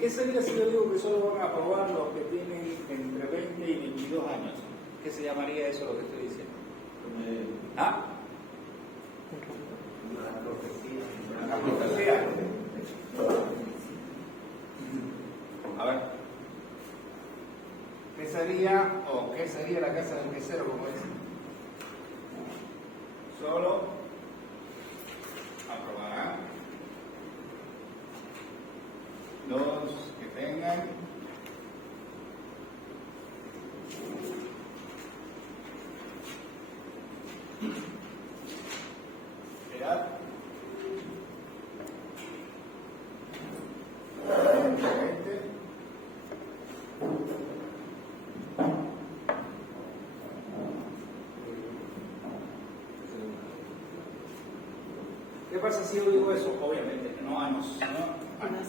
¿Qué sería si yo digo que solo van a aprobar los que tienen entre 20 y 22 años? ¿Qué se llamaría eso lo que estoy diciendo? ¿Ah? Una profecía. A ver. ¿Qué sería la casa del quesero, como dicen? Solo aprobará los que tengan edad ¿Qué pasa si yo digo eso? Obviamente que no años, ¿no? Años.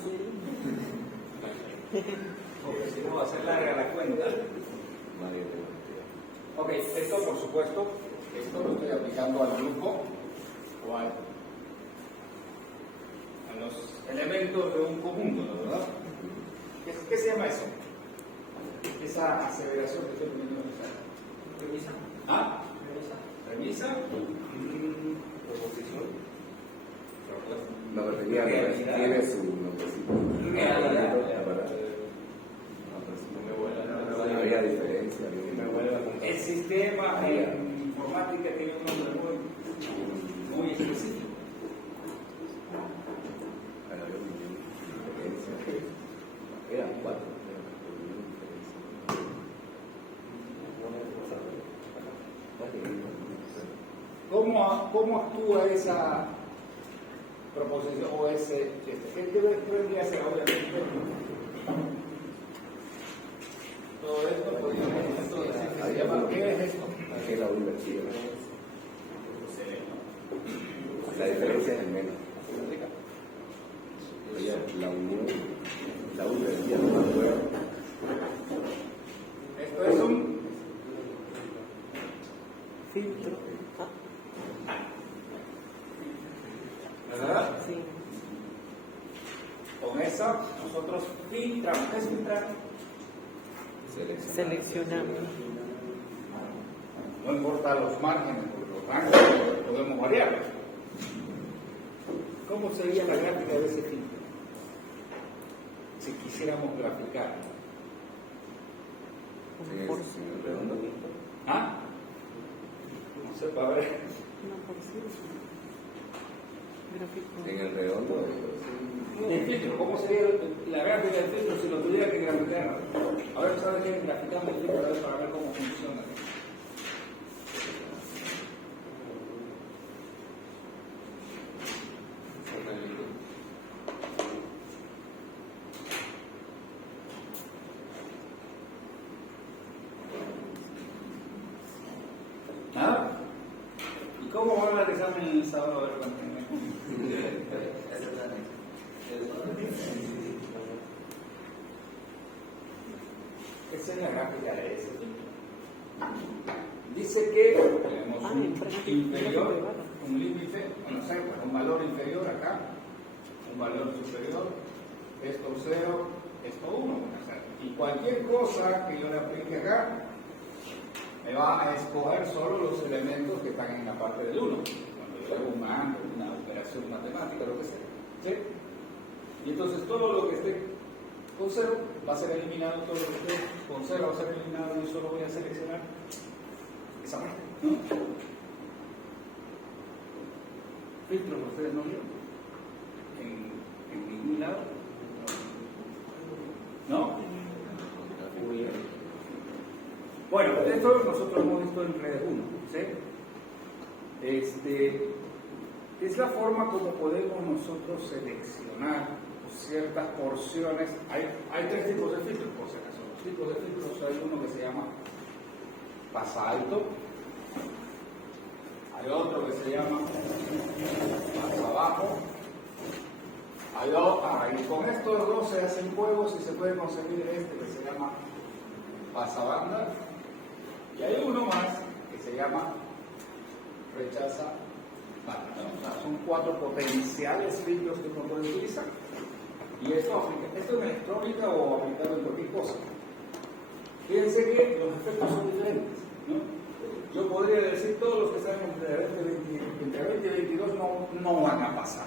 Porque si no va a ser larga la cuenta. Ok, esto por supuesto, esto lo estoy aplicando al grupo o a los elementos de un conjunto, ¿verdad? ¿Qué se llama eso? Esa aseveración que estoy poniendo en esa. ¿Remisa? ¿Ah? ¿Remisa? ¿Proposición? La batería tiene su nombrecito. No había diferencia. El sistema en informática tiene un nombre muy específico. Eran 4. ¿Cómo actúa esa proposición o ese ¿Qué vendría a ser obviamente? Todo esto podría se llama, ¿qué es esto? Aquí es la universidad. La diferencia es el menos. La unión, la universidad no más nueva. Esto es un filtro. ¿verdad? Sí. Con eso nosotros filtramos. ¿Qué es filtrar? Seleccionando. No importa los márgenes, porque los márgenes podemos variar. ¿Cómo sería la gráfica de ese filtro? Si quisiéramos graficar. El redondo. ¿Ah? No sé, para ver. En el redondo. El filtro, ¿cómo sería la gráfica del filtro si lo tuviera que graficar? A ver, ¿sabes qué? Graficamos el filtro para ver cómo funciona. ¿Nada? ¿Y cómo va a dar el examen el sábado? A ver, cuéntame. Esa es la gráfica de ese tipo. Dice que tenemos un inferior, un límite, no sé, un valor inferior acá, un valor superior, esto 0, esto 1. Y cualquier cosa que yo le aplique acá, me va a escoger solo los elementos que están en la parte del 1. Cuando yo hago una operación matemática, lo que sea. ¿Sí? Y entonces todo lo que esté con 0 va a ser eliminado, todo lo que esté con 0 va a ser eliminado y solo voy a seleccionar esa parte, ¿no? Filtros, ustedes no vieron en ningún lado, ¿no? Bueno, esto nosotros hemos visto en Red 1, ¿sí? Es la forma como podemos nosotros seleccionar ciertas porciones. Hay tres tipos de filtros, por si acaso. Los tipos de filtros hay uno que se llama pasa alto, hay otro que se llama pasa bajo, hay otro, y con estos dos se hacen juegos y se puede conseguir este que se llama pasa banda, y hay uno más que se llama rechaza banda, ¿no? O sea, son 4 potenciales filtros que uno puede utilizar. Y Y esto es en electrónica o aplicado en cualquier cosa. Fíjense que los efectos son diferentes, ¿no? Yo podría decir todos los que están entre 20 y 22 no van a pasar.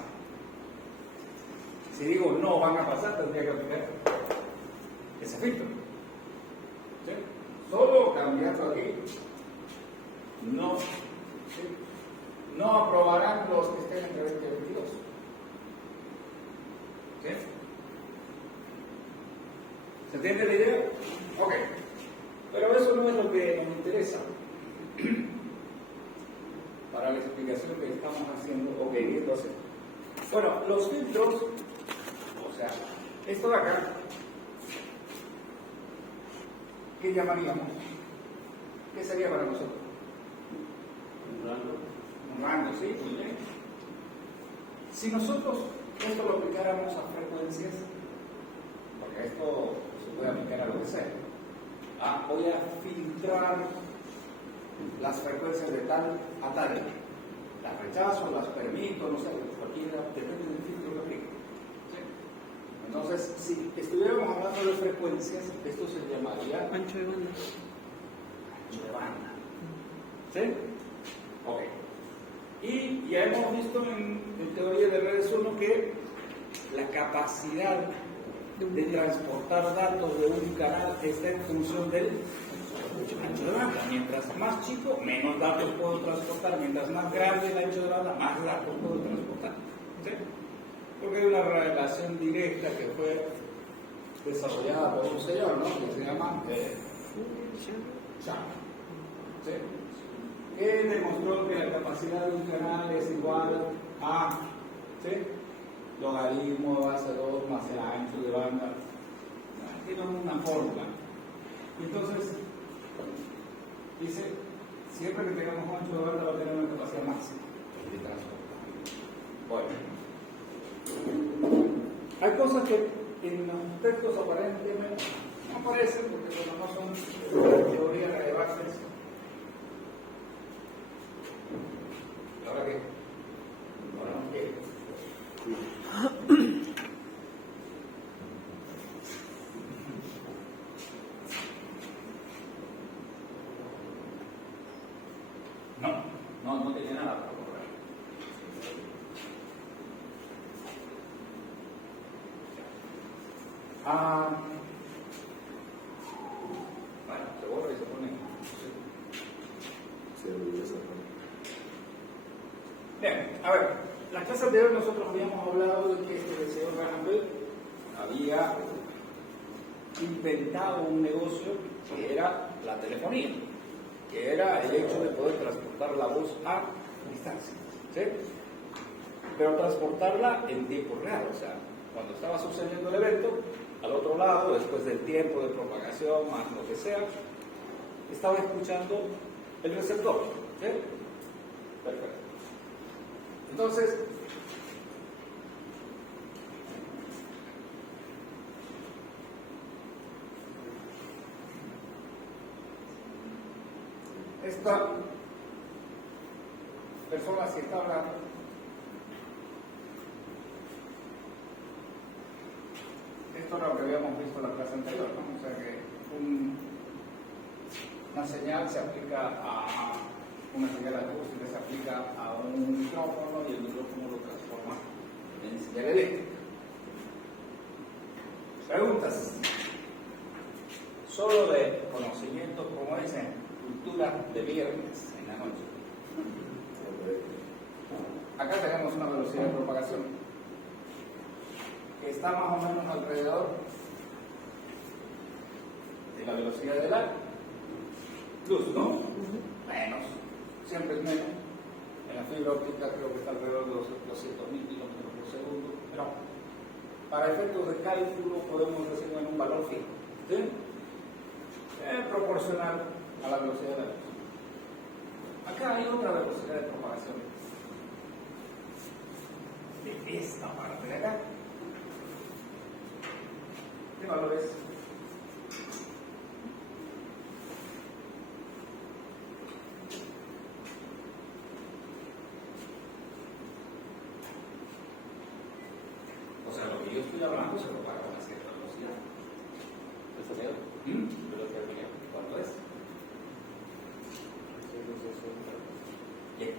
Si digo no van a pasar, tendría que aplicar ese filtro. ¿Sí? Solo cambiando aquí, no, ¿sí? No aprobarán los que estén entre 20 y 22. ¿Sí? ¿Se entiende la idea? Ok. Pero eso no es lo que nos interesa para la explicación que estamos haciendo. Ok, entonces, bueno, los filtros, o sea, esto de acá, ¿qué llamaríamos? ¿Qué sería para nosotros? Un rango. Un rango, sí, muy bien. Si nosotros esto lo aplicáramos a frecuencias, porque esto se puede aplicar a lo que sea, voy a filtrar las frecuencias de tal a tal. Las rechazo, las permito, no sé, cualquiera, depende del filtro que aplique. ¿Sí? Entonces, si estuviéramos hablando de frecuencias, esto se llamaría ancho de banda. Ancho de banda. ¿Sí? Ok. Y ya hemos visto en teoría de redes 1 que la capacidad de transportar datos de un canal está en función del ancho de banda. Mientras más chico, menos datos puedo transportar. Mientras más grande el ancho de banda, más datos puedo transportar. ¿Sí? Porque hay una relación directa que fue desarrollada por un señor, ¿no? Que se llama Sharp. ¿Sí? Que demostró que la capacidad de un canal es igual a, ¿sí?, logaritmo de base 2 más el ancho de banda. Tiene una fórmula. Entonces, dice, siempre que tengamos un ancho de banda va a tener una capacidad máxima de transportar. Bueno, hay cosas que en los textos aparentemente no aparecen porque no son teorías relevantes. ¿Ahora qué? Ahora no quiero. No tiene nada para correr. Bueno, se borra y se pone. Bien, a ver, la clase anterior nosotros habíamos hablado de que el señor Graham Bell había inventado un negocio que era la telefonía, que era el hecho de poder transportar la voz a distancia, ¿sí? Pero transportarla en tiempo real, o sea, cuando estaba sucediendo el evento, al otro lado, después del tiempo de propagación, más lo que sea, estaba escuchando el receptor, ¿sí? Perfecto. Entonces, esta persona que está hablando esto es lo que habíamos visto en la clase anterior, ¿no? O sea que una señal se aplica a una señal acústica, se aplica a un micrófono y el micrófono lo transforma en señal eléctrica. Preguntas. Solo de conocimiento, como dicen, cultura de viernes en la noche. Acá tenemos una velocidad de propagación que está más o menos alrededor de la velocidad de la luz, ¿no? Menos, siempre es menos. En la fibra óptica creo que está alrededor de los 200.000 kilómetros por segundo, pero para efectos de cálculo podemos decirlo en un valor fijo, ¿sí? Proporcional a la velocidad de la luz. Acá hay otra velocidad de propagación de esta parte de acá. ¿Qué valor es? O sea, lo que yo estoy hablando se propaga a una cierta velocidad. ¿Velocidad? ¿Mm? ¿Velocidad de qué? ¿Cuánto es? ¿Qué?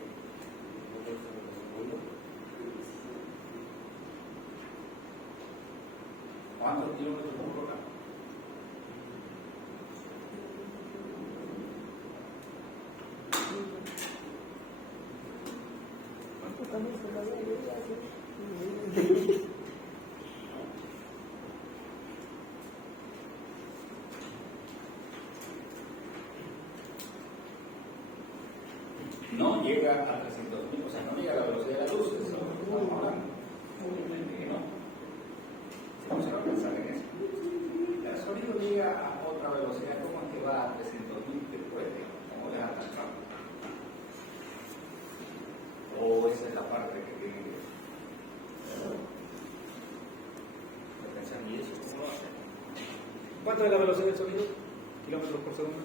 ¿Cuántos kilómetros por hora? No llega a 300.000, o sea, no llega a la velocidad de la luz, eso es lo que estamos hablando. Obviamente que no. Vamos a pensar en eso. El sonido llega a otra velocidad, ¿cómo es que va a 300.000 después? ¿Cómo le atan? O esa es la parte que tiene que ¿Pensar en eso? ¿Cómo lo hacen? ¿Cuánto es la velocidad del sonido? ¿Kilómetros por segundo?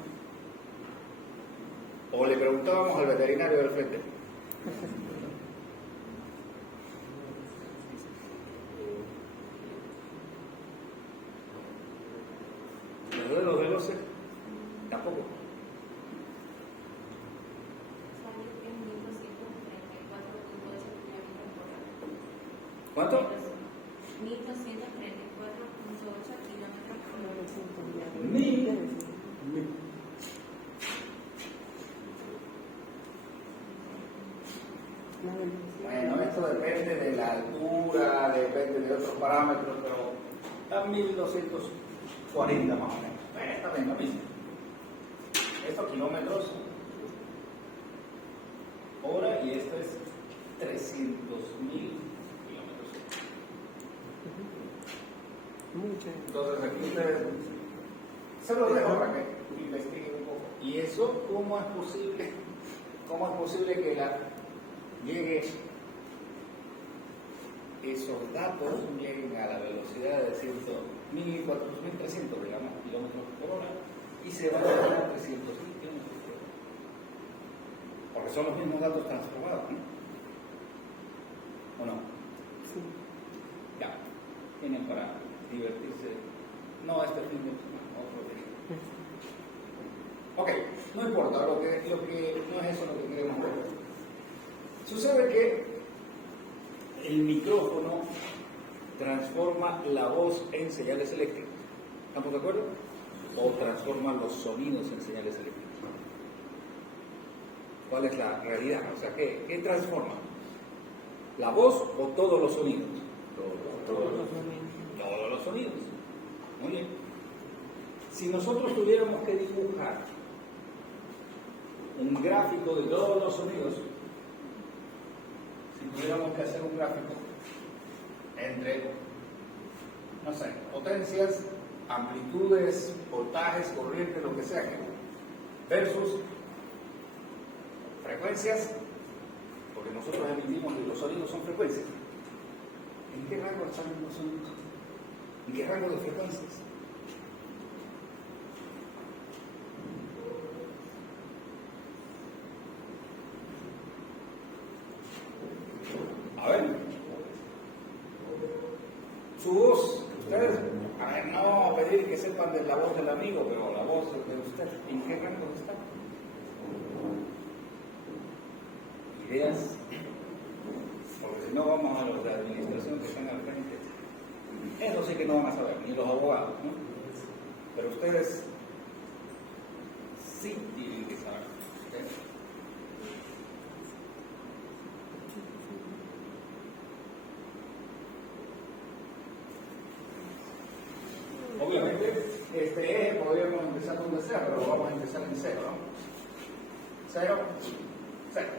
O le preguntábamos al veterinario del frente. ¿Los dedos veloces? Tampoco. ¿Cuánto? 1.234.8 kilómetros por hora. Bueno, esto depende de la altura, depende de otros parámetros, pero está 1240 más o menos. Bueno, está bien, lo mismo. Estos kilómetros hora y esto es 300.000 kilómetros. Entonces aquí ustedes se lo dejo para que investiguen un poco. ¿Y eso cómo es posible? ¿Cómo es posible que llegue esos datos lleguen a la velocidad de 1.400, digamos, kilómetros por hora y se van a 300.000 kilómetros por hora? Porque son los mismos datos transformados, ¿no? ¿O no? Sí. Ya, tienen para divertirse. No este fin de semana, otro día. Ok, no importa, lo que no es eso lo que queremos ver. Sucede que el micrófono transforma la voz en señales eléctricas. ¿Estamos de acuerdo? O transforma los sonidos en señales eléctricas. ¿Cuál es la realidad? O sea, ¿qué transforma? ¿La voz o todos los sonidos? Todos los sonidos. Muy bien. Si nosotros tuviéramos que dibujar un gráfico de todos los sonidos, si tuviéramos que hacer un gráfico entre, no sé, potencias, amplitudes, voltajes, corrientes, lo que sea, versus frecuencias, porque nosotros emitimos y los sonidos son frecuencias. ¿En qué rango están los sonidos? ¿En qué rango de frecuencias? A ver, su voz, ustedes, a ver, no vamos a pedir que sepan de la voz del amigo, pero la voz de usted, ¿en qué rango está? ¿Ideas? Porque si no vamos a los de administración que están al frente, eso sí que no van a saber, ni los abogados, ¿no? Pero ustedes sí tienen que saber. ¿Okay? Obviamente, este eje podríamos empezar donde sea, pero vamos a empezar en cero, ¿no? Cero, cero.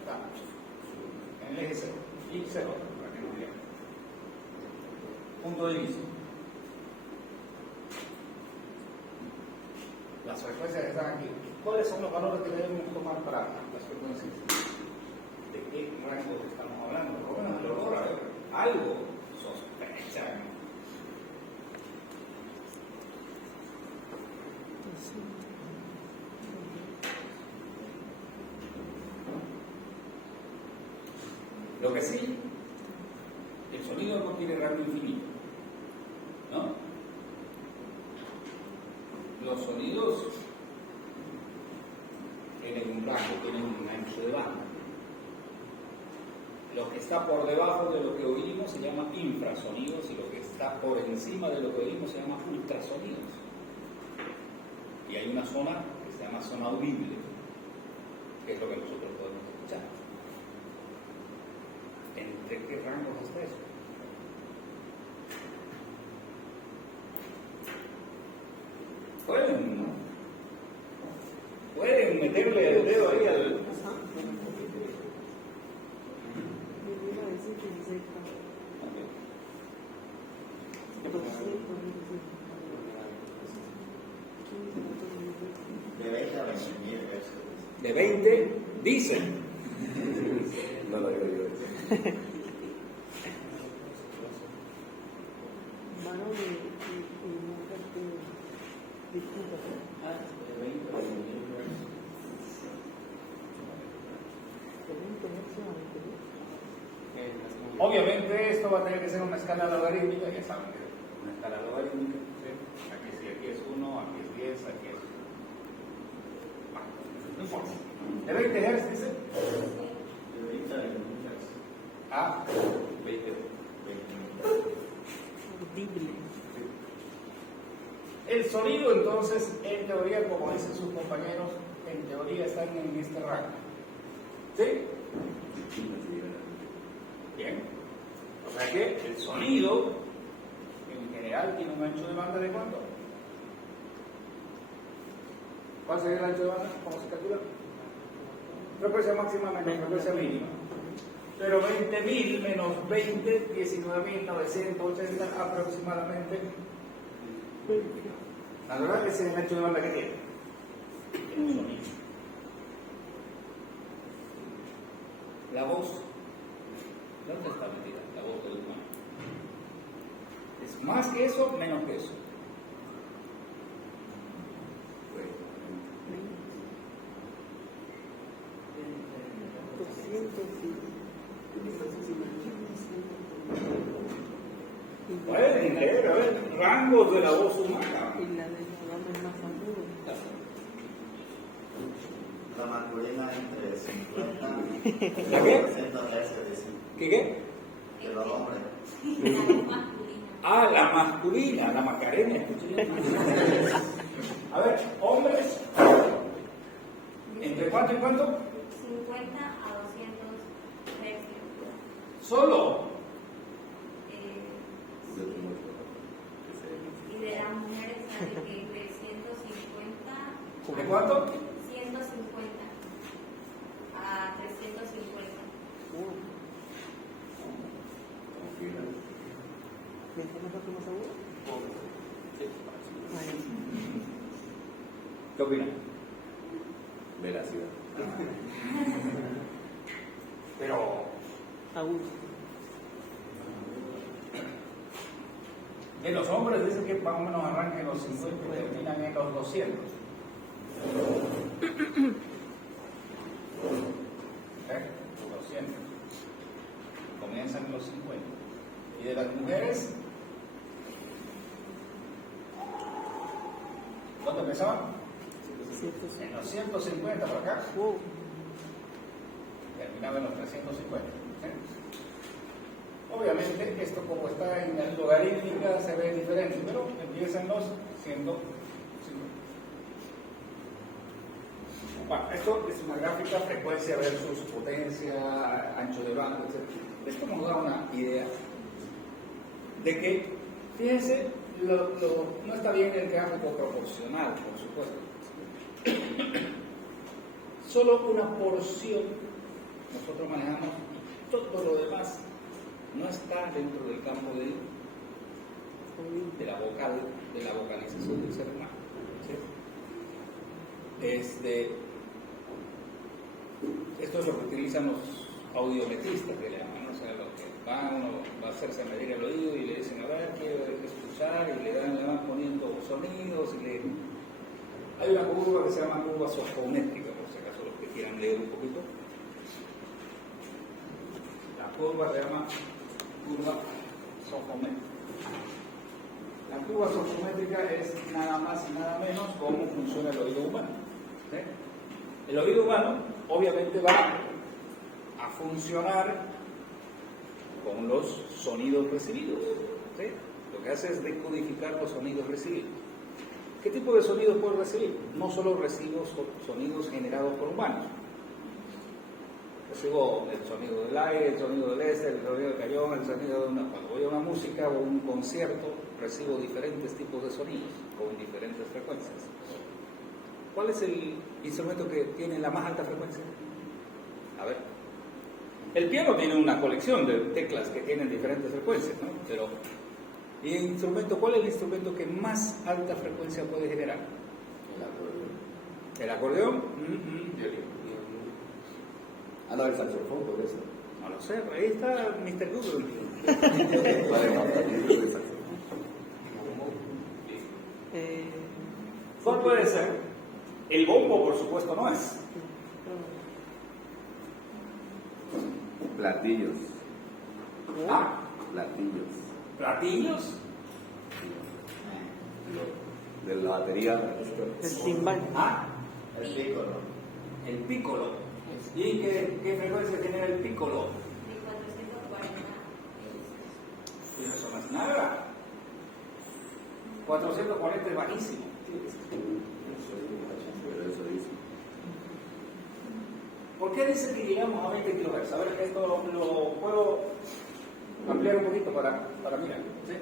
Está. En el eje cero. Y cero, para que nos digan. Punto de inicio. Las frecuencias están aquí. ¿Cuáles son los valores que debemos tomar para las frecuencias? ¿De qué rango estamos hablando? Por lo menos el olor, a ver, algo sospechan. Lo que sí, el sonido no tiene rango infinito, ¿no? Los sonidos tienen un rango, tienen un ancho de banda. Lo que está por debajo de lo que oímos se llama infrasonidos y lo que está por encima de lo que oímos se llama ultrasonidos. Y hay una zona que se llama zona audible, que es lo que nosotros podemos escuchar. ¿Entre qué rangos está eso? Pueden meterle el dedo ahí al... De 20 a 20.000 pesos. De 20, dicen. No lo digo yo. Varón y mujer que disputan. De 20 a 20.000 pesos. Obviamente esto va a tener que ser una escala logarítmica, ya saben que una escala logarítmica, ¿sí? Aquí es 1, aquí es 10, aquí es... Bueno, no importa. ¿De 20 Hz dice? De 20 a 20.000 pesos. Ah, 20. Audible. el sonido entonces, en teoría, como dicen sus compañeros, en teoría están en este rango. ¿Sí? Bien. O sea que el sonido, en general, tiene un ancho de banda de ¿cuánto? ¿Cuál sería el ancho de banda? ¿Cómo se calcula? Frecuencia máxima menos frecuencia mínima. Pero 20.000 menos 20, 19.980 aproximadamente. La verdad que ese es el ancho de banda que tiene. El sonido. La voz. ¿Dónde está metida la voz del humano? ¿Es más que eso, menos que eso? Pueden leer, a ver, rangos de la voz humana. Y la de la banda es más aguda. La masculina entre 50 y ¿La qué? 113, dicen. ¿Qué? De los hombres. Ah, la masculina, la Macarena, escuché. A ver, hombres, ¿entre cuánto y cuánto? 50 a 200 hercios. Solo. Y de las mujeres sale que de 150 ¿De cuánto? 150 a 350. ¿Y el tema está más agudo? ¿Qué opinan? Veracidad. Pero Agudo. de los hombres dicen que más o menos arrancan en los 50 y terminan en los 200. Los 200. Comienzan en los 50. Y de las mujeres, ¿cuánto empezaban? En los 150 por acá. Wow. Terminaba en los 350. ¿Sí? Obviamente, esto como está en la logarítmica se ve diferente, pero empieza en los 150. Bueno, esto es una gráfica frecuencia versus potencia, ancho de banda, etc. Esto nos da una idea de que, fíjense, no está bien el gráfico proporcional, por supuesto. Solo una porción nosotros manejamos, todo lo demás no está dentro del campo de la vocalización del ser humano. ¿Sí? Esto es lo que utilizan los audiometristas, que le llaman, ¿no? O sea, lo que uno va a hacerse medir el oído y le dicen, a ver, quiero escuchar, y le van poniendo sonidos, hay una curva que se llama curva sofométrica, por si acaso los que quieran leer un poquito. La curva se llama curva sofométrica. La curva sofométrica es nada más y nada menos cómo funciona el oído humano. ¿Sí? El oído humano obviamente va a funcionar con los sonidos recibidos. ¿Sí? Lo que hace es decodificar los sonidos recibidos. ¿Qué tipo de sonidos puedo recibir? No solo recibo sonidos generados por humanos. Recibo el sonido del aire, el sonido del éster, el sonido del cañón, el sonido de una... Cuando voy a una música o un concierto, recibo diferentes tipos de sonidos con diferentes frecuencias. ¿Cuál es el instrumento que tiene la más alta frecuencia? A ver. El piano tiene una colección de teclas que tienen diferentes frecuencias, ¿no? Pero, ¿y el instrumento, cuál es el instrumento que más alta frecuencia puede generar? El acordeón. ¿El acordeón? Violín. Ah, no, el saxofón, por eso. No lo sé, ahí está Mr. Google. Vale, no, también es el saxofón. ¿Cuál puede ser? El bombo, por supuesto, no es. Platillos. Ah, Platillos. platillos. De la batería. El timbal. Ah, El pícolo. el pícolo. ¿Y qué frecuencia tiene el pícolo? De 440. Y eso no es nada. 440 es bajísimo. Pero eso dice. ¿Por qué dice que llegamos a 20 kHz? A ver, esto lo puedo ampliar un poquito para mirar. ¿Sí?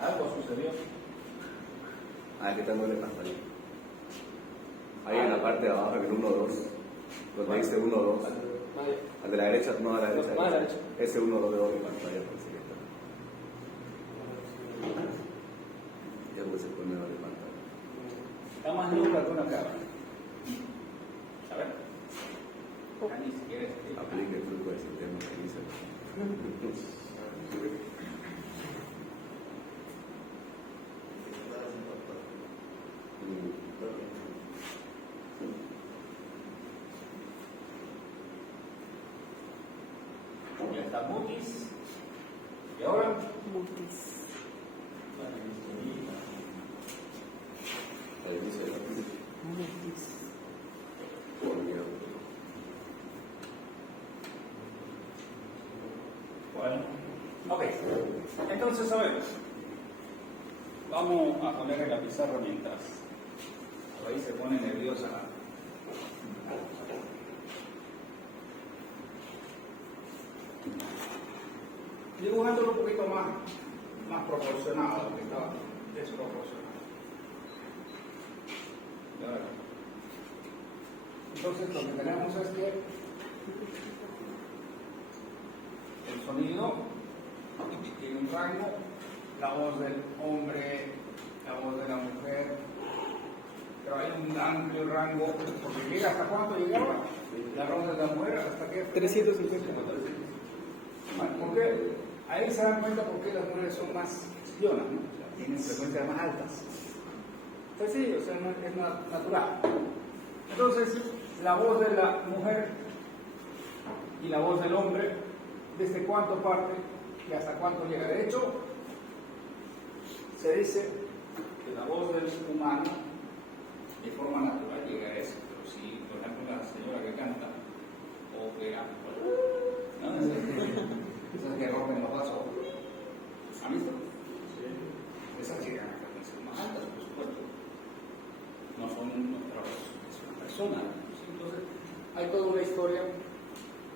Algo sucedió. Ah, ¿qué tal no le pasa ahí? Ahí en la parte de abajo, en el 1, 2. Donde dice 1, 2. Al de la derecha, no a la derecha. No, a la derecha. Ese 1 lo veo en mi pantalla, parece que está. Ya pues se pone en la pantalla. Está más loca que una cabra. A ver. Ah, ni siquiera es que- Aplique el truco del sistema que dice. Ya está Mutis. ¿Y ahora? Mutis. Ahí dice la música. Mutis. Por miedo. Bueno. Ok. Entonces, a ver. Vamos a poner en la pizarra mientras. Ahí se pone nerviosa la... Dibujándolo un poquito más proporcionado, porque estaba desproporcionado. Ya ven. Entonces lo que tenemos es que el sonido tiene un rango, la voz del hombre, la voz de la mujer, pero hay un amplio rango, porque llega hasta cuánto llegaba la voz de la mujer, hasta qué 350. Bueno, porque ahí se dan cuenta por qué las mujeres son más chillonas, ¿no? O sea, tienen frecuencias más altas. Entonces sí, o sea, es natural. Entonces, la voz de la mujer y la voz del hombre, ¿desde cuánto parte y hasta cuánto llega? De hecho, se dice que la voz del humano de forma natural llega a eso, pero si, por ejemplo, la señora que canta ópera, ¿no? Esas que rompen los vasos, ¿han visto? Esas llegan a frecuencias más altas, por supuesto. No son nuestra voz, es una persona. Entonces, hay toda una historia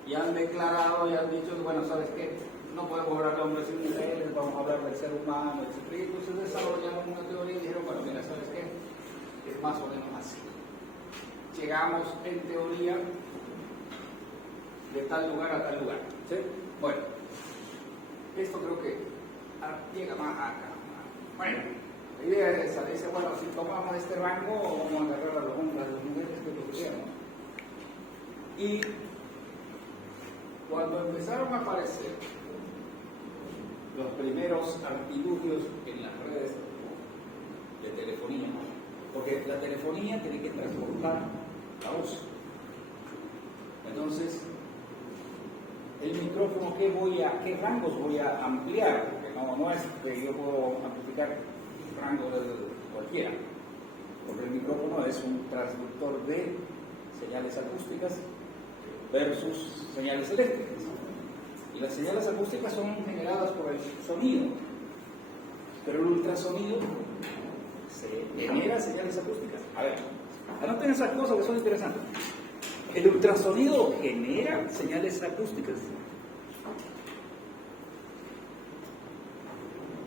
y han declarado y han dicho, bueno, ¿sabes qué? No podemos hablar de hombres y mujeres, vamos a hablar del ser humano, etc. Y entonces desarrollaron una teoría y dijeron, bueno, mira, ¿sabes qué? Es más o menos así. Llegamos, en teoría, de tal lugar a tal lugar. ¿Sí? Bueno, esto creo que llega más acá. Bueno, la idea es esa. Dice, bueno, si tomamos este rango, vamos a agarrar a los hombres, a las mujeres, que es lo que queramos. Y cuando empezaron a aparecer los primeros artilugios en las redes de telefonía, porque la telefonía tiene que transportar la voz. Entonces, el micrófono, ¿qué rangos voy a ampliar? Porque no es que yo puedo amplificar rangos de cualquiera, porque el micrófono es un transductor de señales acústicas versus señales eléctricas. Y las señales acústicas son generadas por el sonido, pero el ultrasonido se genera señales acústicas. A ver, anoten esas cosas que son interesantes. El ultrasonido genera señales acústicas.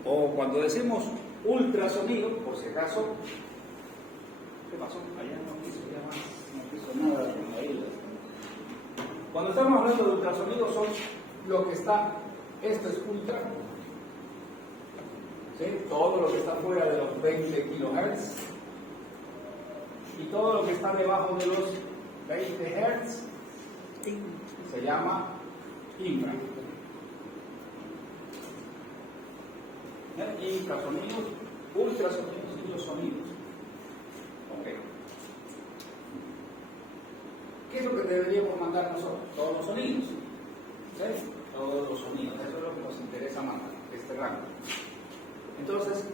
O cuando decimos ultrasonido, por si acaso, ¿qué pasó? Allá no quiso nada con la isla. Cuando estamos hablando de ultrasonido son lo que está, esto es ultra, ¿sí? Todo lo que está fuera de los 20 kHz y todo lo que está debajo de los 20 Hz se llama infra. Infrasonidos, ultrasonidos y los sonidos. Ok. ¿Qué es lo que deberíamos mandar nosotros? Todos los sonidos. ¿Sí? Todos los sonidos. Eso es lo que nos interesa mandar, este rango. Entonces,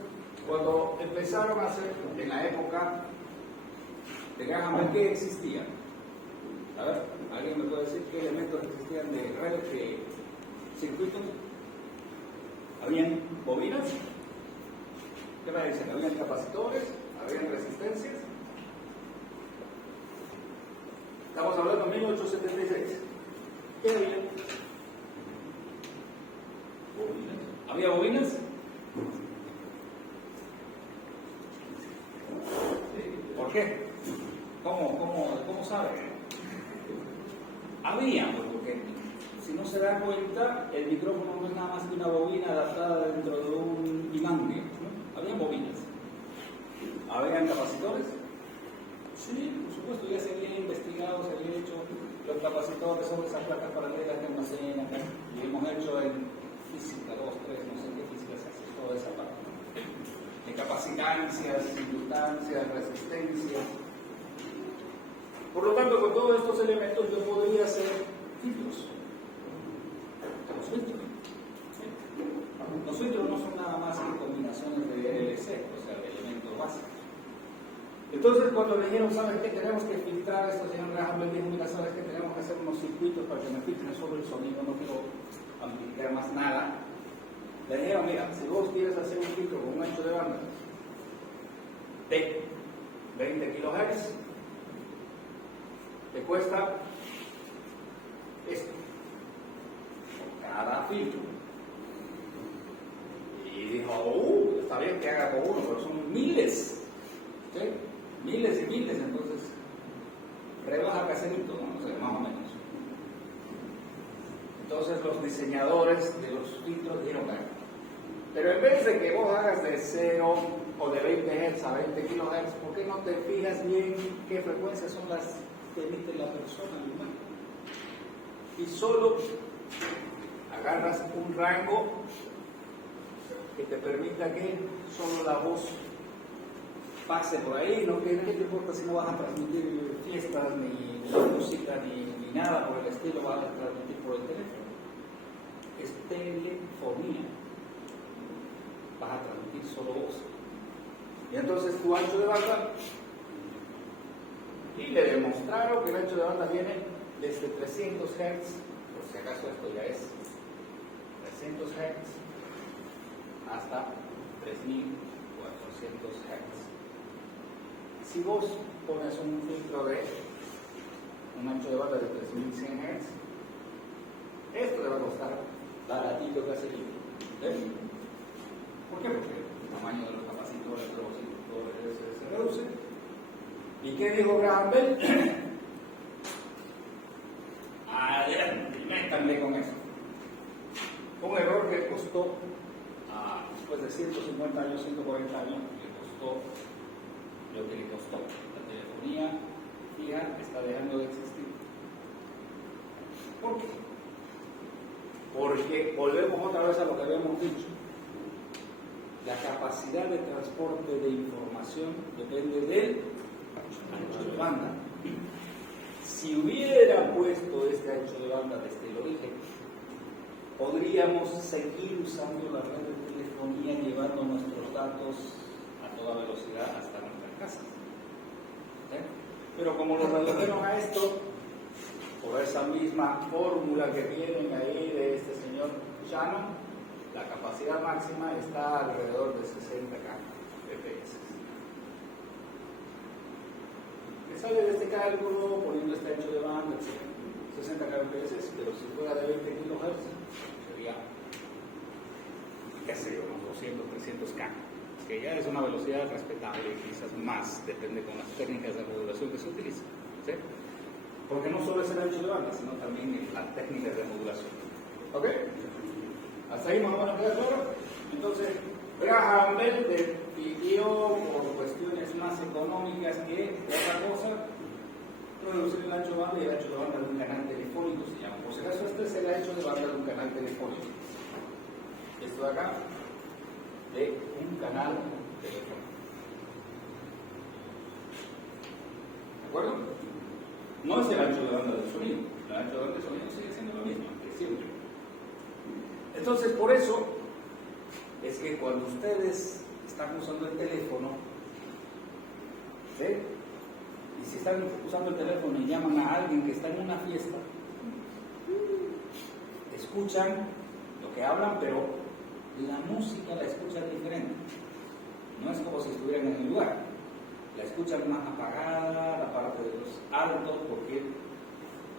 cuando empezaron a hacer, en la época de Graham Bell, ¿qué existía? A ver, ¿alguien me puede decir qué elementos existían de red, de circuitos? ¿Habían bobinas? ¿Qué me dicen? ¿Habían capacitores? ¿Habían resistencias? Estamos hablando de 1876. ¿Qué había? Bobinas. ¿Había bobinas? ¿Por qué? ¿Cómo sabe? Había, porque si no se da cuenta, el micrófono no es nada más que una bobina adaptada dentro de un imán, ¿no? Había bobinas. ¿Habían capacitores? Sí, por supuesto, ya se había investigado, se había hecho. Los capacitores son esas placas paralelas que almacenan, y hemos hecho en física 2, 3, no sé qué física se hace, toda esa parte. De capacitancias, inductancias, resistencias. Por lo tanto, con todos estos elementos yo podría hacer filtros. Los filtros. Los filtros no son nada más que combinaciones de LC, o sea, de elementos básicos. Entonces, cuando le dijeron, ¿sabes qué? Tenemos que filtrar esto, señor Graham Bell dijo, mira, ¿sabes qué? Tenemos que hacer unos circuitos para que me filtren solo el sonido, no quiero amplificar más nada. Le dijeron, mira, si vos quieres hacer un filtro con un ancho de banda de 20 kHz, te cuesta esto, cada filtro. Y dijo, está bien que haga con uno, pero son miles, ¿sí? Miles y miles, entonces rebaja caserito, ¿no? O sea, más o menos. Entonces los diseñadores de los filtros dijeron, pero en vez de que vos hagas de 0 o de 20 Hz a 20 kHz, ¿por qué no te fijas bien qué frecuencias son las que emite la persona humana? Y solo agarras un rango que te permita que solo la voz pase por ahí, no que te importa si no vas a transmitir fiestas, ni música, ni nada por el estilo, vas a transmitir por el teléfono. Es telefonía. Vas a transmitir solo voz. Y entonces tu ancho de banda, y le demostraron que el ancho de banda viene desde 300 Hz, por si acaso esto ya es 300 Hz, hasta 3400 Hz. Si vos pones un filtro de un ancho de banda de 3100 Hz, esto le va a costar baratito casi libre. ¿Por qué? Porque el tamaño de los capacitores de los inductores se reduce. ¿Y qué dijo Graham Bell? Adelante, métanle con eso. Un error que costó a después de 150 años, 140 años, le costó lo que le costó. La telefonía fija está dejando de existir. ¿Por qué? Porque volvemos otra vez a lo que habíamos dicho. La capacidad de transporte de información depende del ancho de banda. Si hubiera puesto este ancho de banda desde el origen, podríamos seguir usando la red de telefonía llevando nuestros datos a toda velocidad hasta nuestras casas. ¿Sí? Pero como lo redujeron a esto, por esa misma fórmula que tienen ahí de este señor Shannon, la capacidad máxima está alrededor de 60 kbps. Que sale de este cálculo poniendo este ancho de banda, etc. 60 kbps, pero si fuera de 20 kHz sería, qué sé yo, unos 200, 300 K, que ya es una velocidad respetable, quizás más, depende con las técnicas de modulación que se utilizan. ¿Sí? Porque no solo es el ancho de banda, sino también las técnicas de modulación. ¿Ok? ¿Hasta ahí nos van a quedar claro? Entonces, Graham Bell decidió, por cuestiones más económicas que otra cosa, reducir el ancho de banda, y el ancho de banda de un canal telefónico se llama. Por si acaso, este es el ancho de banda de un canal telefónico. Esto de acá, de un canal telefónico. ¿De acuerdo? No es el ancho de banda del sonido. El ancho de banda del sonido sigue siendo lo mismo, que siempre. Entonces, por eso es que cuando ustedes están usando el teléfono, ¿sí? Y si están usando el teléfono y llaman a alguien que está en una fiesta, escuchan lo que hablan, pero la música la escuchan diferente. No es como si estuvieran en el lugar. La escuchan más apagada, la parte de los altos, porque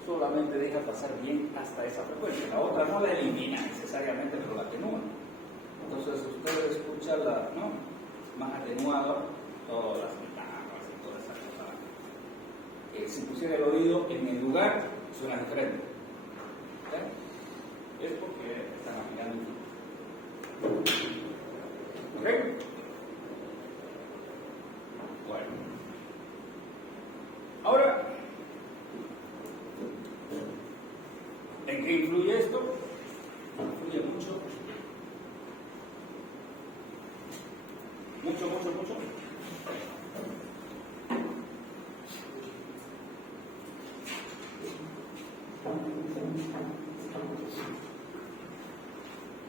solamente deja pasar bien hasta esa frecuencia. La otra no la elimina necesariamente, pero la atenúa. Entonces ustedes escuchan más atenuado todas las guitarras y toda esa cosa. Si pusiera el oído en el lugar, suena diferente. ¿Sí? Es porque están afinando. ¿Ok? Bueno. Ahora, ¿en qué influye esto? Influye mucho. Mucho.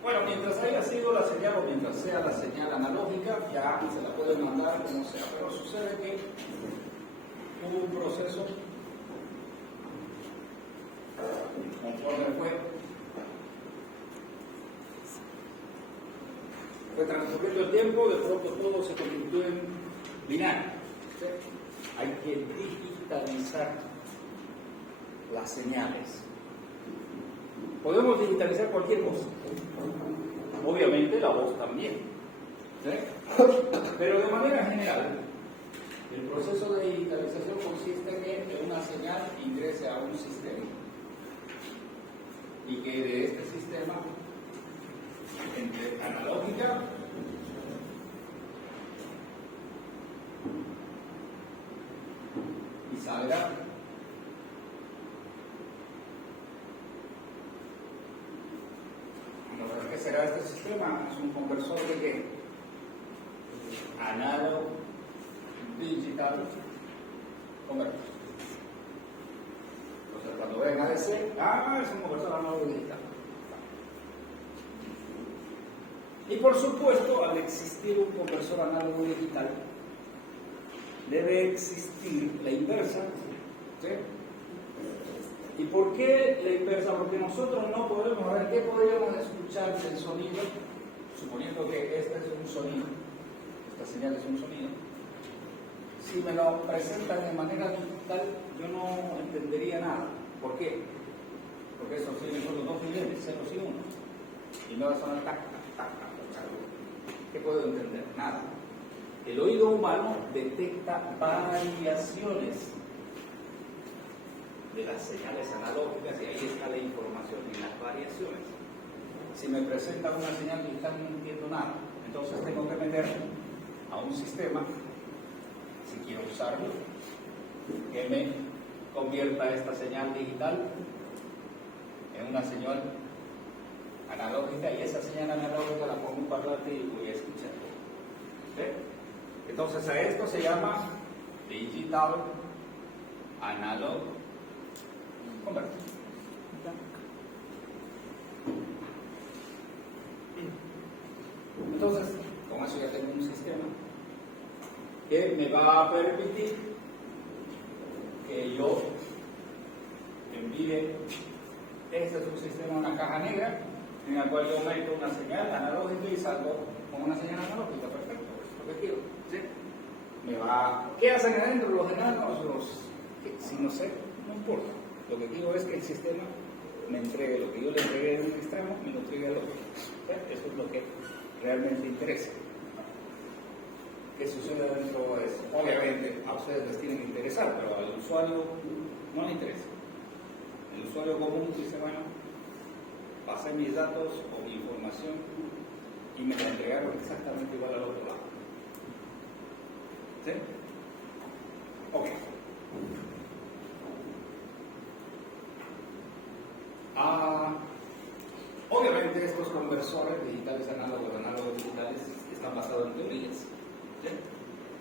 Bueno, mientras haya sido la señal o mientras sea la señal analógica, ya se la pueden mandar como sea, pero sucede que hubo un proceso conforme fue transcurriendo el tiempo, de pronto todo se convirtió en binario. ¿Sí? Hay que digitalizar las señales. Podemos digitalizar cualquier cosa. Obviamente la voz también. ¿Sí? Pero de manera general, el proceso de digitalización consiste en que una señal ingrese a un sistema y que de este sistema, entre analógica y salga ¿qué será este sistema? Es un conversor de qué? Analog digital converter. Entonces cuando ven ADC, es un conversor análogo digital. Y por supuesto, al existir un conversor análogo digital, debe existir la inversa. ¿Sí? ¿Y por qué la inversa? Porque nosotros no podemos ver qué podríamos escuchar del sonido, suponiendo que este es un sonido, esta señal es un sonido. Si me lo presentan de manera digital, yo no entendería nada. ¿Por qué? Porque esos son los dos niveles, ceros y unos. Y me va a sonar tac, tac, tac, tac. ¿Qué puedo entender? Nada. El oído humano detecta variaciones de las señales analógicas y ahí está la información en las variaciones. Si me presentan una señal digital no entiendo nada. Entonces tengo que meter a un sistema, si quiero usarlo, que me convierta esta señal digital en una señal analógica, y esa señal analógica la pongo en un parlante y voy a escuchar. ¿Sí? Entonces a esto se llama Digital Analog Converter. Entonces, con eso ya tengo un sistema que me va a permitir que yo envíe. Este es un sistema, una caja negra, en la cual yo meto una señal analógica y salgo con una señal analógica. Perfecto, eso es lo que quiero. ¿Sí? ¿Qué hacen adentro los enanos? Si no sé, no importa. Lo que quiero es que el sistema me entregue lo que yo le entregué en un extremo, me lo entregue al otro. ¿Sí? Eso es lo que realmente interesa. ¿Qué sucede dentro de eso? Obviamente a ustedes les tiene que interesar, pero al usuario no le interesa. El usuario común dice, bueno, pasé mis datos o mi información y me la entregaron exactamente igual al otro lado. ¿Sí? Ok. Obviamente estos conversores digitales análogos digitales están basados en teorías. ¿Sí?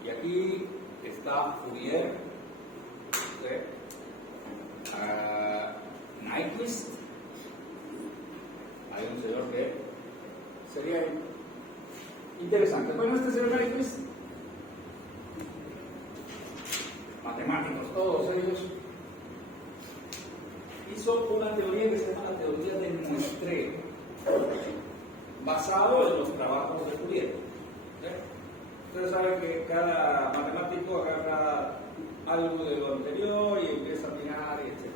Y aquí está Fourier, ¿sí? Nyquist. Hay un señor que sería interesante. Bueno, este señor Nyquist, matemáticos todos ellos, hizo una teoría que se llama la teoría del muestreo, basado en los trabajos de Fourier. ¿Sí? Ustedes saben que cada matemático agarra algo de lo anterior y empieza a mirar, etc.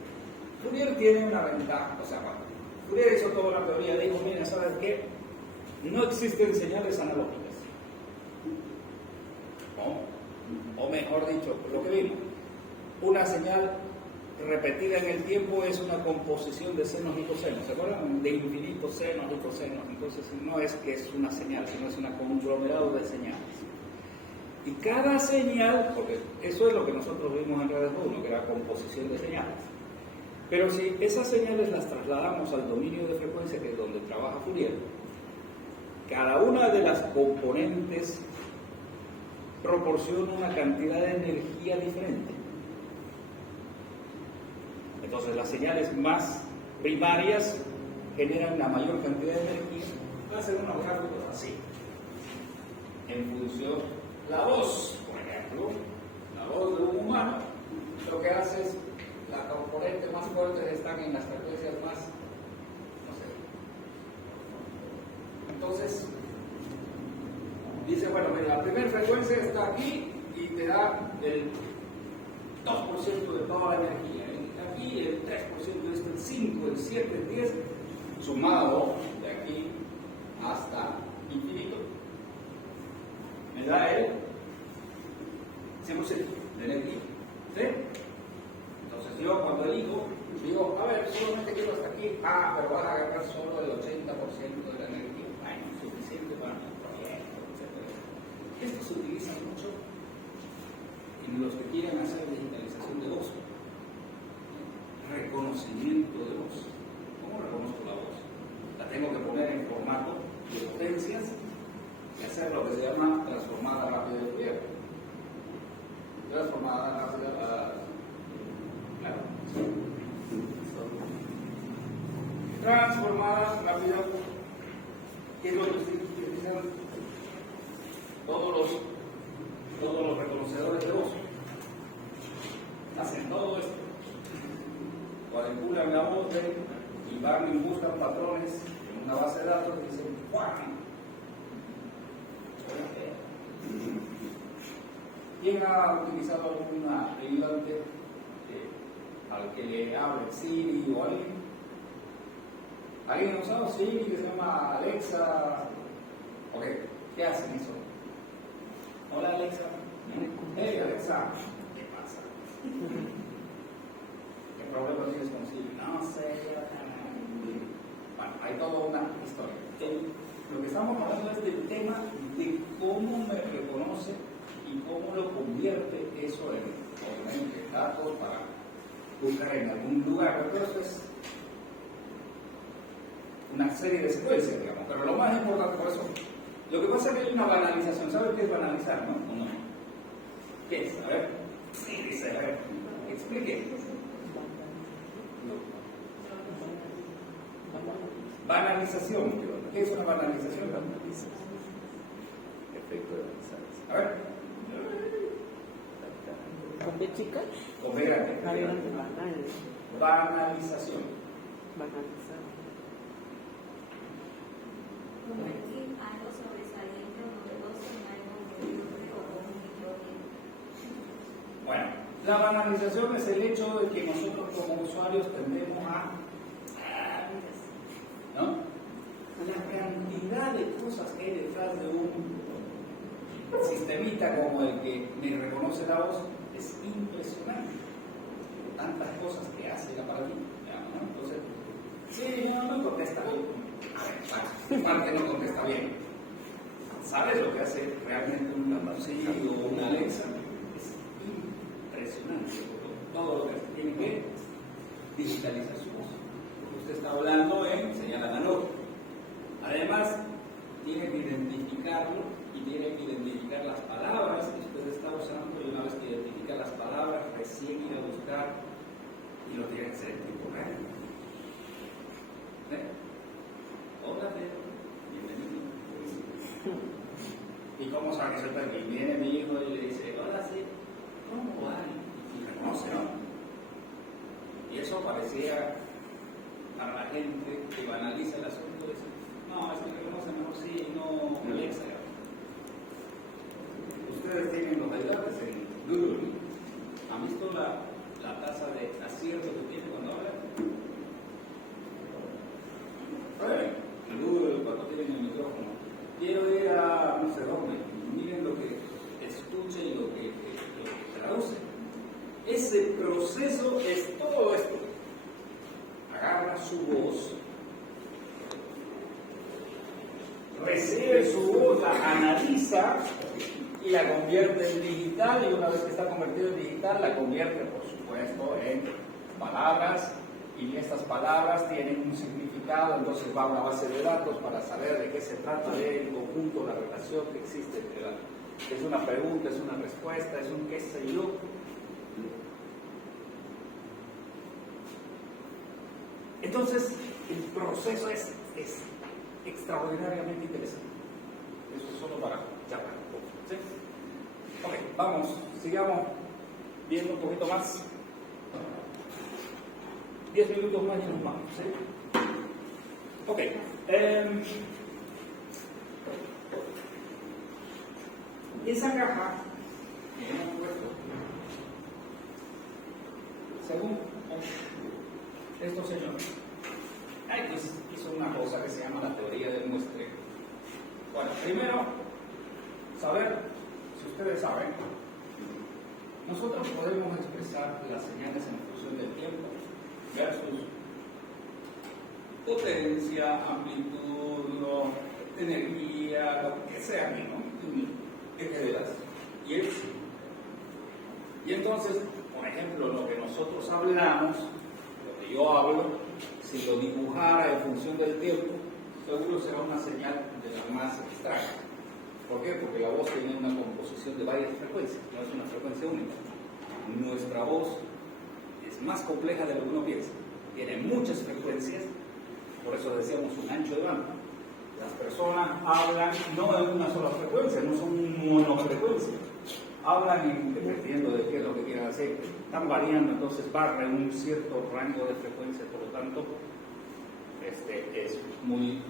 Fourier tiene una ventaja, o sea, bueno, Fourier hizo toda una teoría, dijo, miren, ¿saben qué? No existen señales analógicas. O mejor dicho, lo que vimos, una señal repetida en el tiempo es una composición de senos y cosenos. ¿Se acuerdan? De infinitos senos y cosenos. Entonces no es que es una señal, sino es un conglomerado de señales. Y cada señal, porque eso es lo que nosotros vimos en redes 1, que era composición de señales. Pero si esas señales las trasladamos al dominio de frecuencia, que es donde trabaja Fourier, cada una de las componentes proporciona una cantidad de energía diferente. Entonces las señales más primarias generan la mayor cantidad de energía. Voy a hacer unos gráficos así. En función, la voz, por ejemplo, la voz de un humano, lo que hace es, las componentes más fuertes están en las frecuencias más, no sé. Entonces, dice, bueno, mira, la primera frecuencia está aquí y te da el 2% de toda la energía. Aquí el 3% de esto, el 5, el 7, el 10, sumado de aquí hasta infinito, me da el 100% de energía. ¿Sí? Entonces yo cuando elijo, digo, a ver, solamente quiero hasta aquí, pero vas a agarrar solo el 80% de la energía. Bueno, suficiente para mi proyecto, etc. Esto se utiliza mucho en los que quieren hacer digitalización de voz. Reconocimiento de voz. ¿Cómo reconozco la voz? La tengo que poner en formato de potencias y hacer lo que se llama transformada rápida de Fourier. Transformada rápida, claro. Transformada rápida, ¿qué es lo que utilizan todos los reconocedores de voz? Hacen todo esto. Cuadriculan la voz y van y buscan patrones en una base de datos y dicen ¡guau! ¿Quién ha utilizado alguna ayudante al que le hable Siri o alguien? ¿Alguien ha usado Siri que se llama Alexa? Ok, ¿qué hacen eso? Hola Alexa. Hey Alexa, ¿qué pasa? ¿Qué problema tienes con Siri? No sé. Bueno, hay toda una historia. Lo que estamos hablando es del tema de cómo me reconoce y cómo lo convierte eso en, obviamente, datos para buscar en algún lugar. Pero eso es una serie de secuencias, digamos. Pero lo más importante por eso, lo que pasa es que hay una banalización. ¿Sabe qué es banalizar, no? ¿O no? ¿Qué es? A ver. Sí, dice, a ver. Explique. Banalización. ¿Qué es una banalización? Efecto de banalización. A ver. ¿Con B chica? Con B grande. Banal. Banalización. Banalizar. Convertir algo sobresaliente o novedoso en algo mediocre o humilde. Bueno, la banalización es el hecho de que nosotros como usuarios tendemos a, ¿no? La cantidad de cosas que hay detrás de un sistemita como el que me reconoce la voz es impresionante. Tantas cosas que hace el aparatito, ¿no? Entonces, sí, no contesta bien. A ver, parte no contesta bien. ¿Sabes lo que hace realmente un Siri o una Alexa? Es impresionante. Todo lo que tiene que digitalizar su voz. Usted está hablando en señal analógica. Además, tiene que identificarlo y tiene que identificar las palabras que usted está usando, y una vez que identifica las palabras, recién ir a buscar y lo tiene que hacer en tiempo real. Hola, Pedro, bienvenido. ¿Y cómo sabe que soy Pedro? Y viene mi hijo y le dice, hola, sí, ¿cómo va? Y reconoce, ¿no? Y eso parecía para la gente que banaliza el asunto, dice, no, es que reconoce mejor sí, no Alexa. Ustedes tienen los ayudantes en Google. ¿Han visto la tasa de acierto que tiene cuando hablan? En Google, cuando tienen el micrófono, quiero ir a no sé dónde, miren lo que escucha y lo que traduce. Ese proceso es todo esto. Agarra su voz, recibe su voz, la analiza y la convierte en digital, y una vez que está convertido en digital, la convierte, por supuesto, en palabras, y estas palabras tienen un significado, entonces va a una base de datos para saber de qué se trata del conjunto, la relación que existe entre es una pregunta, es una respuesta, es un qué sé yo. Entonces, el proceso es extraordinariamente interesante. Eso es solo para ya para un poco, ¿sí? Ok, vamos, sigamos viendo un poquito más. 10 minutos más y nos vamos, ¿sí? Ok. Esa caja que hemos puesto, según estos señores, pues hizo una cosa que se llama la teoría del muestreo. Bueno, primero, saber, si ustedes saben, nosotros podemos expresar las señales en función del tiempo versus potencia, amplitud, energía, lo que sea, ¿no? ¿Qué te das? Y entonces, por ejemplo, lo que nosotros hablamos, lo que yo hablo, si lo dibujara en función del tiempo, seguro será una señal de la más extraña. ¿Por qué? Porque la voz tiene una composición de varias frecuencias, no es una frecuencia única. Nuestra voz es más compleja de lo que uno piensa. Tiene muchas frecuencias, por eso decíamos un ancho de banda. Las personas hablan no en una sola frecuencia, no son monofrecuencias. Hablan dependiendo de qué es lo que quieran hacer. Están variando, entonces barra en un cierto rango de frecuencias, por lo tanto, es muy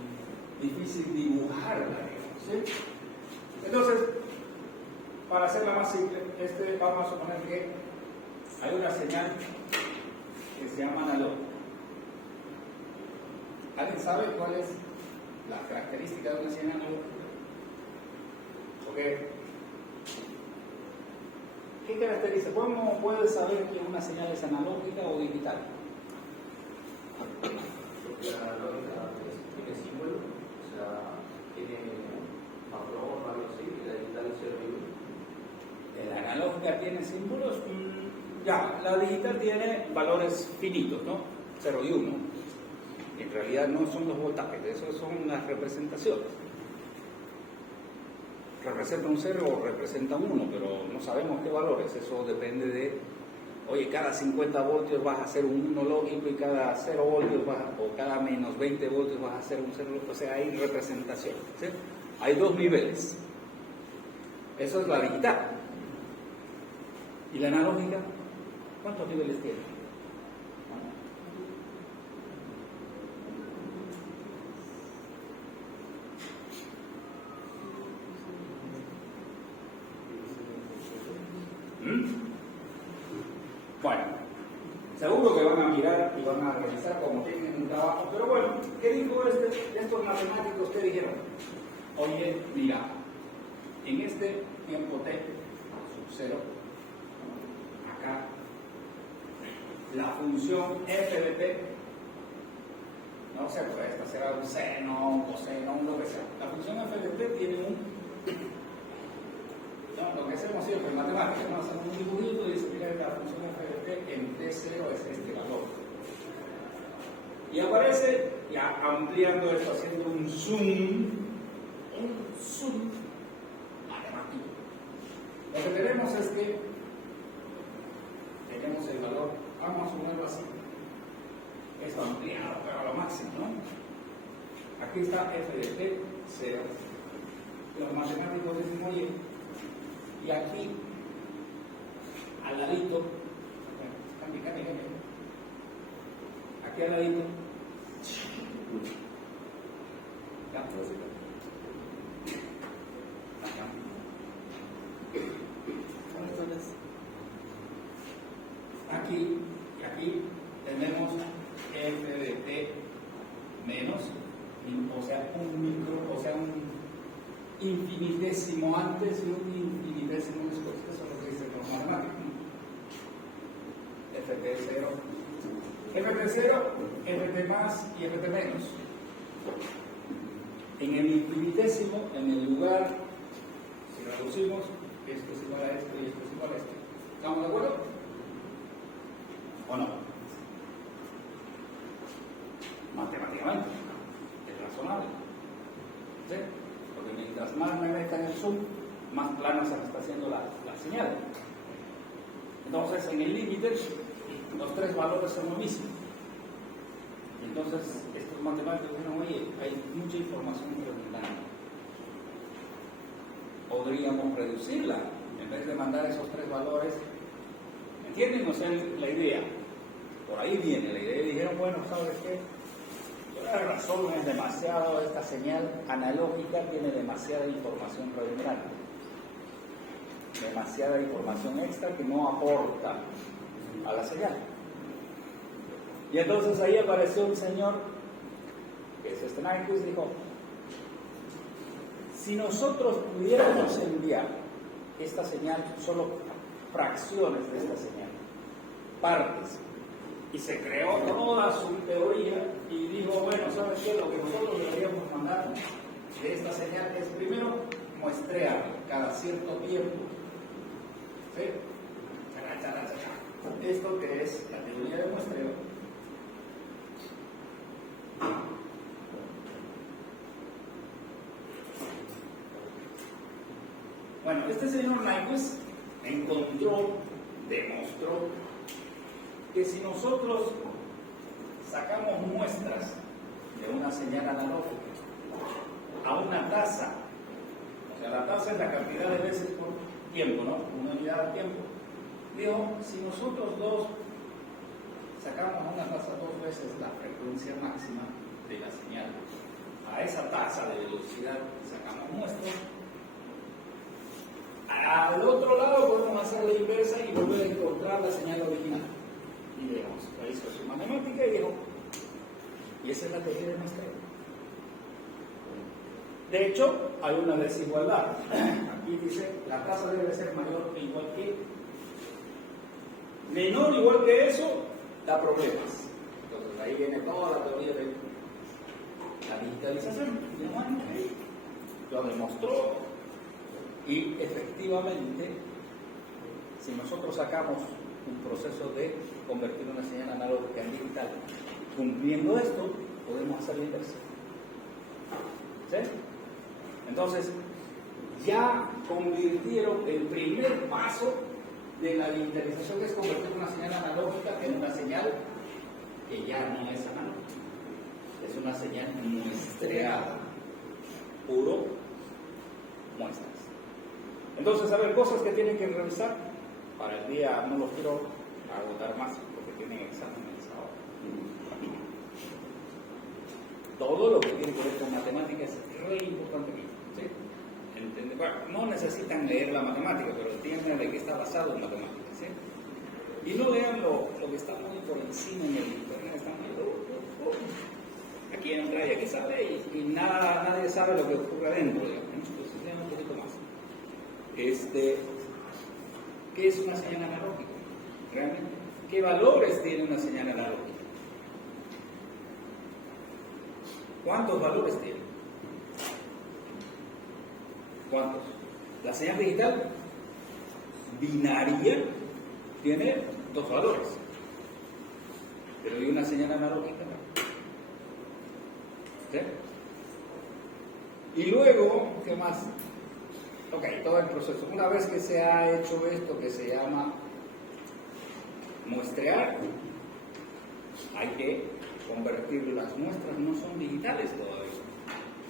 difícil dibujarla, digamos, ¿sí? Entonces, para hacerla más simple, vamos a suponer que hay una señal que se llama analógica. ¿Alguien sabe cuál es la característica de una señal analógica? ¿Ok? ¿Qué caracteriza? ¿Cómo puedes saber que una señal es analógica o digital? Porque la analógica tiene símbolo, o sea, analógica tiene símbolos, ya, la digital tiene valores finitos, ¿no? 0 y 1. En realidad no son los voltajes, eso son las representaciones. Representa un 0 o representa un 1, pero no sabemos qué valores, eso depende de, oye, cada 50 voltios vas a hacer un 1 lógico y cada 0 voltios o cada menos 20 voltios vas a hacer un 0 lógico, o sea, hay representación, ¿sí? Hay dos niveles. Eso es la digital. ¿Y la analógica? ¿Cuántos niveles tiene? Bueno, seguro que van a mirar y van a revisar como tienen un trabajo, pero bueno, ¿qué dijo estos matemáticos? ¿Qué dijeron? Oye, mira, en este tiempo t sub 0, acá, la función f de t, no sé, pues esta será un seno, un coseno, un lo que sea. La función f de t tiene lo que hacemos siempre en matemáticas, ¿no? Hacemos un dibujito y dice, mira, la función f de t en t0 es este valor. Y aparece, ya ampliando esto, haciendo un zoom matemático. Lo que tenemos es que tenemos el valor, vamos a sumarlo así, esto ampliado, pero a lo máximo, ¿no? Aquí está f de t, 0. Los matemáticos dicen, oye, y aquí, al ladito, cambia. Aquí al ladito, ya, aquí y aquí tenemos f de t menos, o sea, un infinitésimo antes y un infinitésimo después. Eso es lo que dicen los matemáticos. Ft0, Ft0, Ft más y Ft menos. En el infinitésimo, en el lugar, si reducimos, esto es igual a esto y esto es igual a esto. ¿Estamos de acuerdo? ¿O no? Matemáticamente, es razonable. ¿Sí? Porque mientras más me meta en el zoom, más plana se me está haciendo la señal. Entonces, en el límite, los tres valores son lo mismo. Entonces, estos matemáticos dijeron, oye, hay mucha información redundante. Podríamos reducirla, en vez de mandar esos tres valores. ¿Entienden? O sea, la idea. Por ahí viene la idea. Y dijeron, bueno, ¿sabes qué? La razón es demasiado, esta señal analógica tiene demasiada información redundante, demasiada información extra que no aporta a la señal. Y entonces ahí apareció un señor, que es Nyquist, dijo, si nosotros pudiéramos enviar esta señal, solo fracciones de esta señal, partes, y se creó toda su teoría y dijo, bueno, ¿sabes qué? Lo que nosotros deberíamos mandar de esta señal es primero muestrear cada cierto tiempo. ¿Sí? Esto que es la teoría de muestreo. Bueno, este señor Nyquist demostró que si nosotros sacamos muestras de una señal analógica a una tasa, o sea, la tasa es la cantidad de veces por tiempo, ¿no? Una unidad de tiempo. Digo, si nosotros sacamos a una tasa 2 veces la frecuencia máxima de la señal, a esa tasa de velocidad sacamos muestras, al otro lado podemos hacer la inversa y volver a encontrar la señal original. Y digamos, ahí hizo su matemática y dijo, y esa es la teoría de muestreo. De hecho, hay una desigualdad. Aquí dice, la tasa debe ser mayor que igual que. Menor igual que eso, da problemas. Entonces ahí viene toda la teoría de la digitalización. Lo demostró y efectivamente si nosotros sacamos un proceso de convertir una señal analógica en digital, cumpliendo esto, podemos hacer la inversa. ¿Sí? Entonces, ya convirtieron el primer paso de la digitalización, que es convertir una señal analógica en una señal que ya no es analógica. Es una señal muestreada, puro muestras. Entonces, a ver, cosas que tienen que revisar para el día, no los quiero agotar más porque tienen exámenes ahora. Todo lo que tiene que ver con matemáticas es re importante aquí, ¿sí? Bueno, no necesitan leer la matemática, pero entiendan de que está basado en matemáticas, ¿sí? Y no lean lo que está muy por encima en el internet, están aquí entra y aquí sale y nadie sabe lo que ocurre adentro, digamos, ¿no? Entonces lean un poquito más. ¿Qué es una señal analógica? ¿Realmente? ¿Qué valores tiene una señal analógica? ¿Cuántos valores tiene? ¿Cuántos? La señal digital binaria tiene 2 valores, pero ¿y una señal analógica? ¿Sí? Y luego, ¿qué más? Ok, todo el proceso. Una vez que se ha hecho esto que se llama muestrear, hay que convertir las muestras, no son digitales todavía,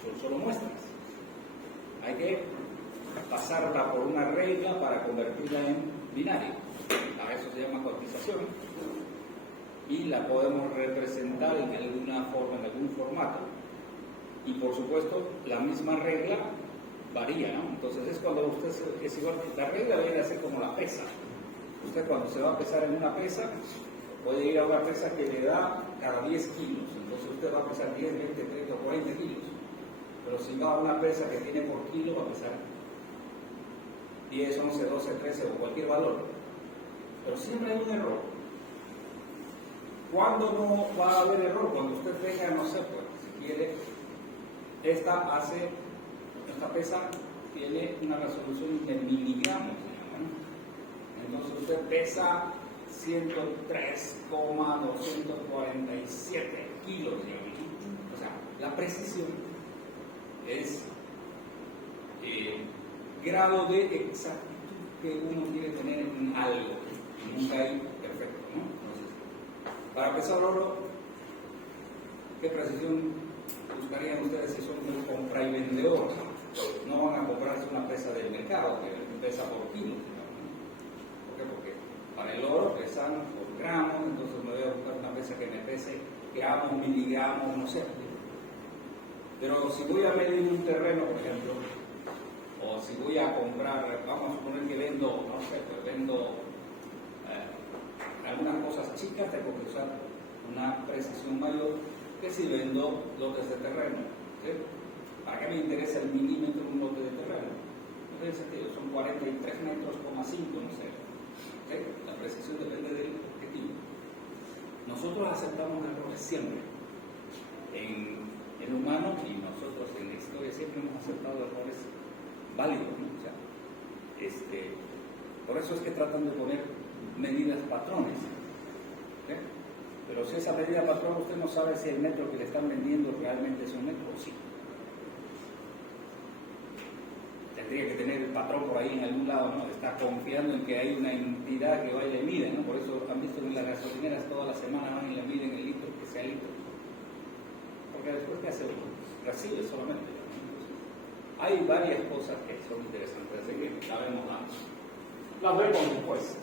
son solo muestras. Hay que pasarla por una regla para convertirla en binario. A eso se llama cuantización. Y la podemos representar en alguna forma, en algún formato. Y por supuesto, la misma regla varía, ¿no? Entonces es cuando usted es igual, la regla viene a ser como la pesa. Usted cuando se va a pesar en una pesa, puede ir a una pesa que le da cada 10 kilos. Entonces usted va a pesar 10, 20, 30 o 40 kilos. Pero si va a una pesa que tiene por kilo, va a pesar 10, 11, 12, 13 o cualquier valor. Pero siempre hay un error. ¿Cuándo no va a haber error? Cuando usted tenga, no sé, pues, si quiere, esta pesa tiene una resolución de miligramos, ¿no? Entonces usted pesa 103,247 kilos, digamos. O sea, la precisión es grado de exactitud que uno quiere tener en algo, y nunca hay perfecto, ¿no? Entonces, para pesar oro, ¿qué precisión buscarían ustedes si son un compra y vendedor? No van a comprarse una pesa del mercado que pesa por kilo, ¿no? ¿Por qué? Porque para el oro pesan por gramos, entonces me voy a buscar una pesa que me pese gramos, miligramos, no sé. Pero si voy a medir un terreno, por ejemplo, o si voy a comprar, vamos a suponer que vendo, no sé, pues vendo algunas cosas chicas, tengo que usar una precisión mayor que si vendo lotes de terreno, ¿sí? ¿Para qué me interesa el milímetro un lote de terreno? No tiene sentido, son 43 metros, no sé. ¿Sí? La precisión depende del objetivo. Nosotros aceptamos errores siempre. En el humano y nosotros en la historia siempre hemos aceptado errores válidos, ¿no? O sea, por eso es que tratan de poner medidas patrones, ¿sí? Pero si esa medida patrón usted no sabe si el metro que le están vendiendo realmente es un metro o sí. Tendría que tener el patrón por ahí en algún lado, ¿no? Está confiando en que hay una entidad que vaya y le mide, ¿no? Por eso han visto que en las gasolineras toda la semana van y le miden el litro, que sea litro. Porque después que hace uno, recibe solamente. Entonces, hay varias cosas que son interesantes, así que la vemos antes. Las vemos después.